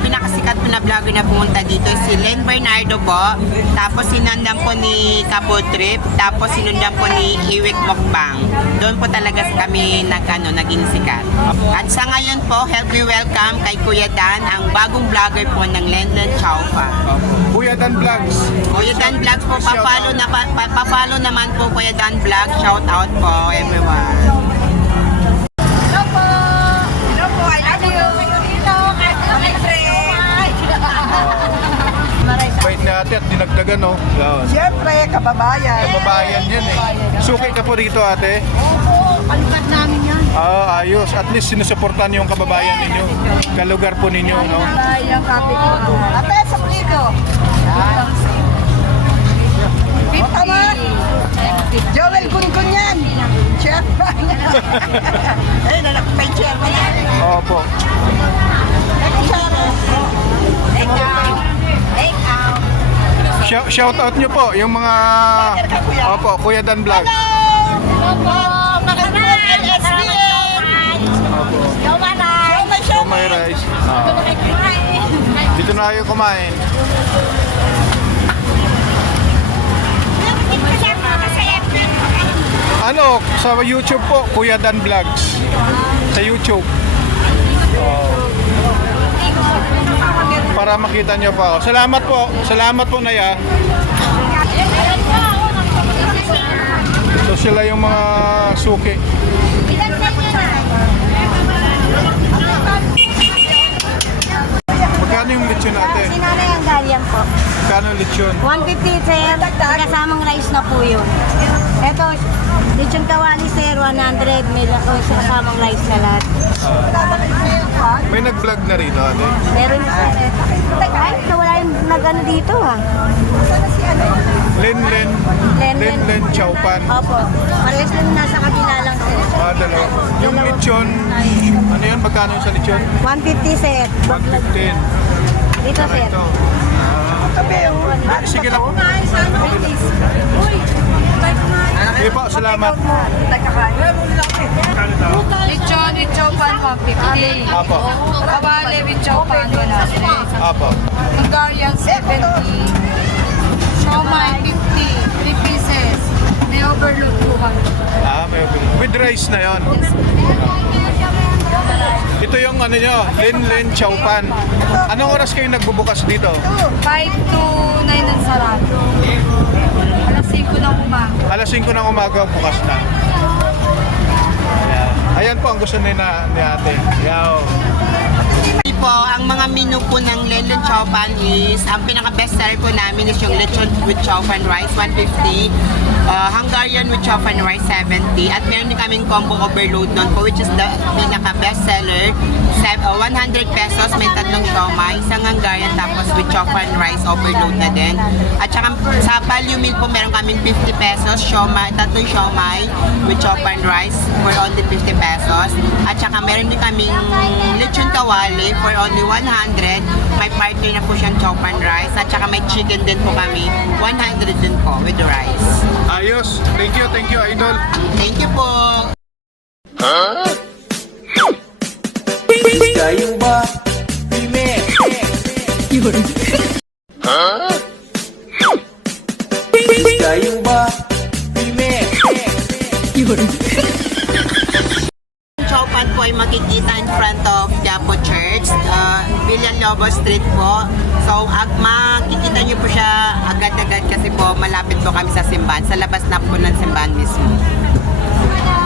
pinakasikat po na vlogger na pumunta dito, si Len Bernardo po. Tapos sinundan po ni Cabo Trip. Tapos sinundan po ni Iwik Mukbang. Doon po talaga kami naging sikat. At sa ngayon po, help me welcome kay Kuya Dan, ang bagong vlogger po ng Len Chowpan. Kuya Dan Vlogs. Kuya Dan Vlogs po, pa-follow naman po Kuya Dan Vlogs. Shout out po everyone. Hello po! Hello po, I love you! Bait na ate at dinagdagan, no? Yan. Siyempre, kababayan. Kababayan yan eh. Suki ka po rito, ate? Oo, kalugat namin yan. Ah, ayos. At least sinusuportan yung kababayan ninyo. Kalugar po ninyo, no? Kababayan, kapit ko. Ate, sa pligo. O, tama. Joel Gungun yan. Chef. Eh, may chef. Opo. Shout out nyo po yung mga... Opo, Kuya Dan Vlogs. Opo, magandang LSBN. So may rice. Dito na kayo kumain. Ano, sa YouTube po, Kuya Dan Vlogs. Sa YouTube. Para makita nyo pa. Salamat po. Salamat po, Naya. So sila yung mga suki. Magkano yung lechon natin? Sinanay ang galyang po. Magkano yung lechon? 150 sir, kasamang rice na po yun. Ito, lechon kawali sir, 100 may kasamang rice na lahat. May nag-vlog na rito, ate. Meron sir. Ay, nawala yung nag-ano dito ha. Len Chowpan. Opo, parehas lang nasa kabila lang sir. Dalawa. Yung lechon, ano yun? Magkano sa lechon? 150 sir. 115. Dito sir. Ito. Sige lang. Sige po, salamat. Lechon pan 150. Apo. Kawali with chopan 100. Apo. Hungarian 70. Siomai 50. 3 pieces. May overload 200. May with rice na yon. Ito yung ano nyo, Len Chowpan. Anong oras kayo nagbubukas dito? 5 to 9 ang sarado. Alas 5 ng umaga. Alas 5 ng umaga, bukas na. Ayan po ang gusto ni ate. Yaw. Po, ang mga menu po ng Len Chowpan is, ang pinaka-best seller po namin is yung lechon with chowpan rice, 150. Hungarian with chowpan rice, 70. At meron din kaming combo overload nun po, which is the pinaka-best seller. 100 pesos, may tatlong siomai, isang Hungarian, tapos with chowpan rice overload na din. At saka sa value meal po, meron kaming 50 pesos, tatlong siomai with chowpan rice for only 50 pesos. At saka meron din kaming lechon kawali for only 100. May partner na po siyang chowpan rice. At saka may chicken din po kami, 100 din po with the rice. Ayos. Thank you, idol. Thank you po. Kayo ba? Pime. Kayo ba? Pime. Chowpan po ay makikita in front of Quiapo Church, Villalobos Street po. So, makikita niyo po siya agad-agad kasi po malapit po kami sa simbahan, sa labas na po ng simbahan mismo.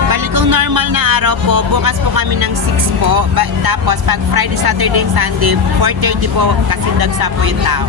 Bali kung normal na araw po, bukas po kami ng 6 po. Tapos pag Friday, Saturday, Sunday, 4:30 po kasi dagsa po yung tao.